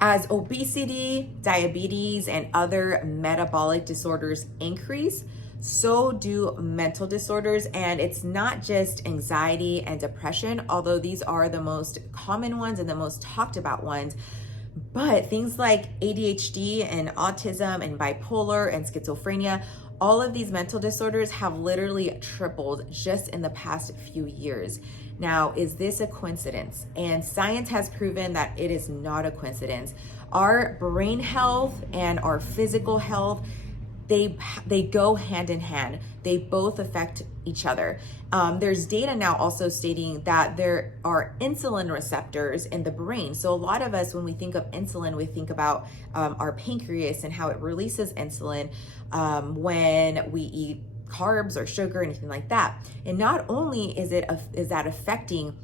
As obesity, diabetes, and other metabolic disorders increase, so do mental disorders. And it's not just anxiety and depression, although these are the most common ones and the most talked about ones. But things like ADHD and autism and bipolar and schizophrenia, all of these mental disorders have literally tripled just in the past few years. Now, is this a coincidence? And science has proven that it is not a coincidence. Our brain health and our physical health, they go hand in hand. They both affect each other. There's data now also stating that there are insulin receptors in the brain. So a lot of us, when we think of insulin, we think about our pancreas and how it releases insulin when we eat carbs or sugar, anything like that. And not only is that affecting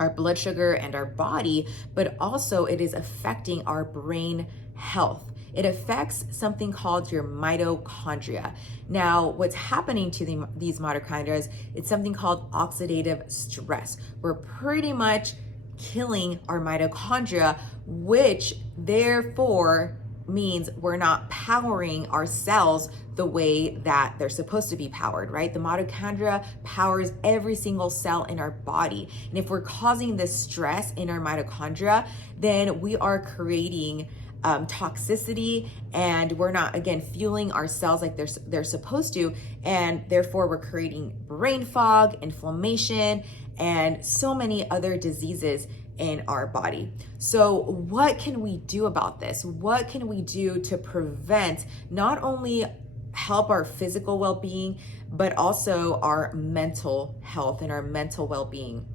our blood sugar and our body, but also it is affecting our brain health. It affects something called your mitochondria. Now, what's happening to these mitochondria is it's something called oxidative stress. We're pretty much killing our mitochondria, which therefore means we're not powering our cells the way that they're supposed to be powered, right? The mitochondria powers every single cell in our body. And if we're causing this stress in our mitochondria, then we are creating toxicity, and we're not, again, fueling our cells like they're supposed to, and therefore we're creating brain fog, inflammation, and so many other diseases in our body. So what can we do about this? What can we do to prevent, not only help our physical well-being, but also our mental health and our mental well-being?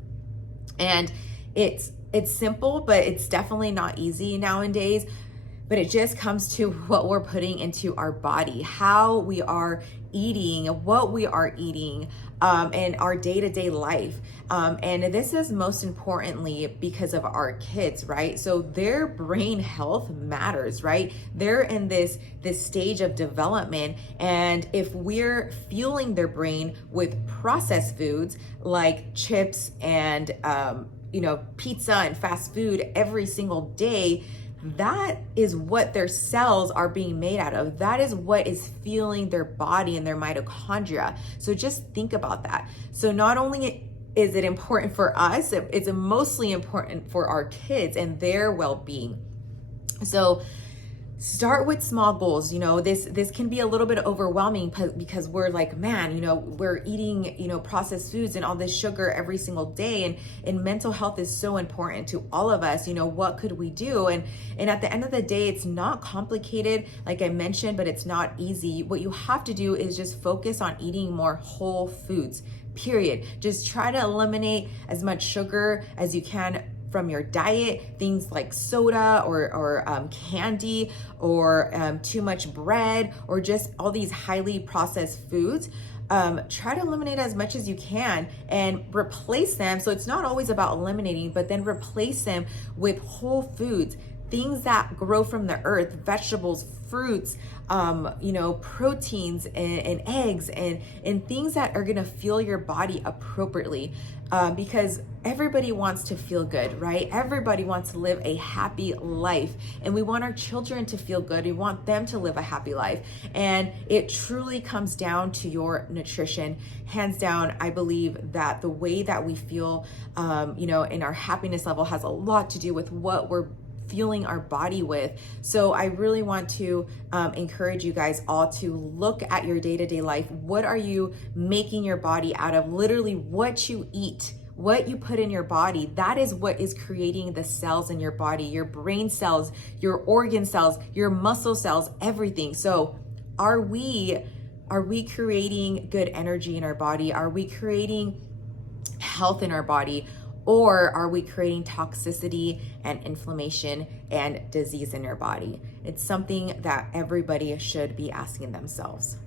And it's simple, but it's definitely not easy nowadays. But it just comes to what we're putting into our body, how we are eating, what we are eating in our day-to-day life. And this is most importantly because of our kids, right? So their brain health matters, right? They're in this stage of development. And if we're fueling their brain with processed foods like chips and pizza and fast food every single day, that is what their cells are being made out of. That is what is fueling their body and their mitochondria. So just think about that. So not only is it important for us, it's mostly important for our kids and their well-being. So start with small goals. This can be a little bit overwhelming because we're like, man, we're eating, processed foods and all this sugar every single day. And mental health is so important to all of us. What could we do? And at the end of the day, it's not complicated, like I mentioned, but it's not easy. What you have to do is just focus on eating more whole foods, period. Just try to eliminate as much sugar as you can from your diet, things like soda or candy or too much bread or just all these highly processed foods. Try to eliminate as much as you can and replace them. So it's not always about eliminating, but then replace them with whole foods, things that grow from the earth, vegetables, fruits, proteins and eggs and things that are gonna fuel your body appropriately. Because everybody wants to feel good, right? Everybody wants to live a happy life, and we want our children to feel good. We want them to live a happy life, and it truly comes down to your nutrition. Hands down, I believe that the way that we feel, in our happiness level has a lot to do with what we're fueling our body with. So I really want to encourage you guys all to look at your day-to-day life. What are you making your body out of? Literally what you eat, what you put in your body, that is what is creating the cells in your body, your brain cells, your organ cells, your muscle cells, everything. So are we creating good energy in our body? Are we creating health in our body? Or are we creating toxicity and inflammation and disease in your body? It's something that everybody should be asking themselves.